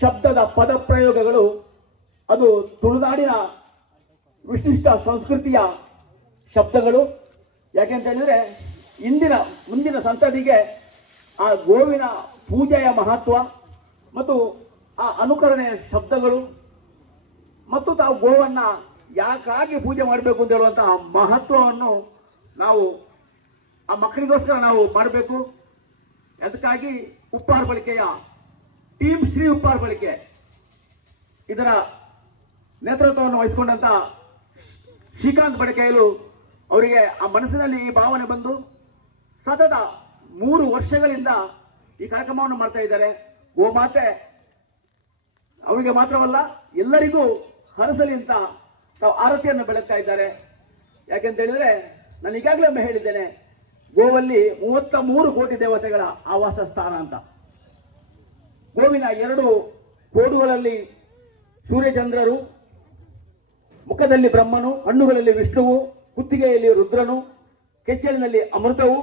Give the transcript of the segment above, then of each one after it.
ಶಬ್ದದ ಪದ ಪ್ರಯೋಗಗಳು ಅದು ತುಳುನಾಡಿನ ವಿಶಿಷ್ಟ ಸಂಸ್ಕೃತಿಯ ಶಬ್ದಗಳು. ಯಾಕೆಂತ ಹೇಳಿದ್ರೆ ಮುಂದಿನ ಸಂತತಿಗೆ ಆ ಗೋವಿನ ಪೂಜೆಯ ಮಹತ್ವ ಮತ್ತು ಆ ಅನುಕರಣೆಯ ಶಬ್ದಗಳು ಮತ್ತು ತಾವು ಗೋವನ್ನ ಯಾಕಾಗಿ ಪೂಜೆ ಮಾಡಬೇಕು ಅಂತ ಹೇಳುವಂತಹ ಮಹತ್ವವನ್ನು ನಾವು ಆ ಮಕ್ಕಳಿಗೋಸ್ಕರ ನಾವು ಮಾಡಬೇಕು. ಅದಕ್ಕಾಗಿ ಉಪ್ಪಾರ ಬಳಿಕೆಯ ಟೀಮ್ ಶ್ರೀ ಉಪ್ಪಾರ ಬಳಿಕೆ ಇದರ ನೇತೃತ್ವವನ್ನು ವಹಿಸಿಕೊಂಡಂತ ಶ್ರೀಕಾಂತ್ ಬಡಕೈಲು ಅವರಿಗೆ ಆ ಮನಸ್ಸಿನಲ್ಲಿ ಈ ಭಾವನೆ ಬಂದು ಸತತ 3 ವರ್ಷಗಳಿಂದ ಈ ಕಾರ್ಯಕ್ರಮವನ್ನು ಮಾಡ್ತಾ ಇದ್ದಾರೆ. ಗೋಮಾತೆ ಅವರಿಗೆ ಮಾತ್ರವಲ್ಲ ಎಲ್ಲರಿಗೂ ಹರಸಲಿ ಅಂತ ತಾವು ಆರತಿಯನ್ನು ಬೆಳಗ್ತಾ ಇದ್ದಾರೆ. ಯಾಕೆಂತ ಹೇಳಿದ್ರೆ ನಾನು ಈಗಾಗಲೇ ಒಮ್ಮೆ ಹೇಳಿದ್ದೇನೆ, ಗೋವಲ್ಲಿ 33 ಕೋಟಿ ದೇವತೆಗಳ ಆವಾಸ ಸ್ಥಾನ ಅಂತ. ಗೋವಿನ 2 ಕೋಡುಗಳಲ್ಲಿ ಸೂರ್ಯಚಂದ್ರರು, ಮುಖದಲ್ಲಿ ಬ್ರಹ್ಮನು, ಹಣ್ಣುಗಳಲ್ಲಿ ವಿಷ್ಣುವು, ಕುತ್ತಿಗೆಯಲ್ಲಿ ರುದ್ರನು, ಕೆಚ್ಚಲಿನಲ್ಲಿ ಅಮೃತವು,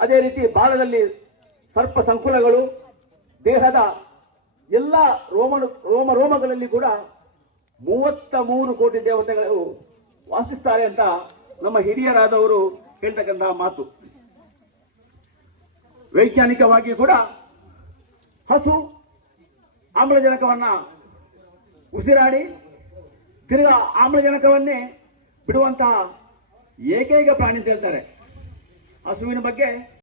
ಅದೇ ರೀತಿ ಬಾಲದಲ್ಲಿ ಸರ್ಪ ಸಂಕುಲಗಳು, ದೇಹದ ಎಲ್ಲ ರೋಮಗಳಲ್ಲಿ ಕೂಡ 33 ಕೋಟಿ ದೇವತೆಗಳು ವಾಸಿಸ್ತಾರೆ ಅಂತ ನಮ್ಮ ಹಿರಿಯರಾದವರು ಹೇಳ್ತಕ್ಕಂತಹ ಮಾತು. ವೈಜ್ಞಾನಿಕವಾಗಿ ಕೂಡ ಹಸು ಆಮ್ಲಜನಕವನ್ನ ಉಸಿರಾಡಿ ತಿರುಗಾ ಆಮ್ಲಜನಕವನ್ನೇ ಬಿಡುವಂತಹ ಏಕೈಕ ಪ್ರಾಣಿ ಅಂತ ಹೇಳ್ತಾರೆ. ಹಸುವಿನ ಬಗ್ಗೆ